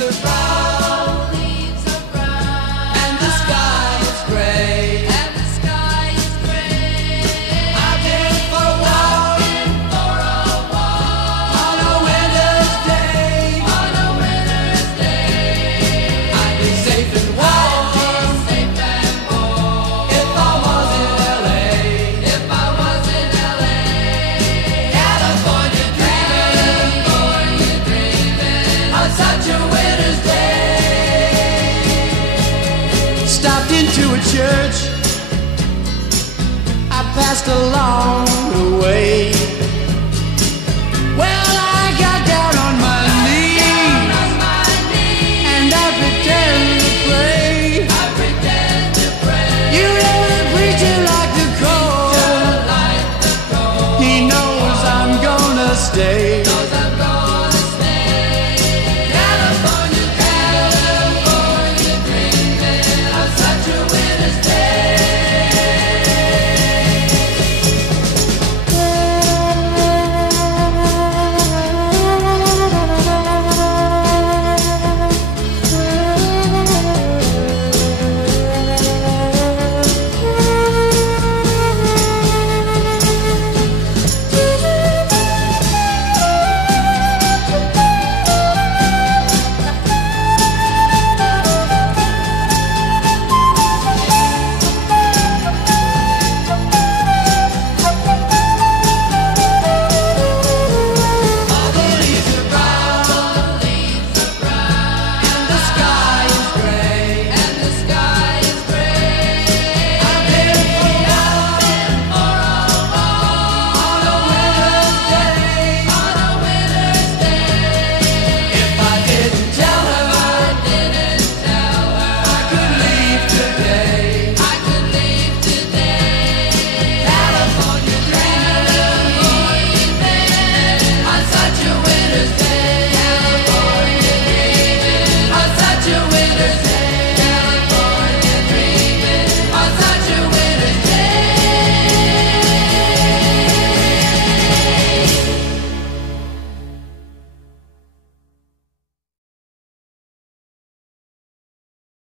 are brown, leaves are brown, and the sky is gray. and the sky is gray. I've been for a walk For a walk on a winter's day. on a winter's day, I'd be safe and warm safe and warm. if I was in LA. If I was in LA, California dreaming on such a winter's day. Stopped into a church. I passed along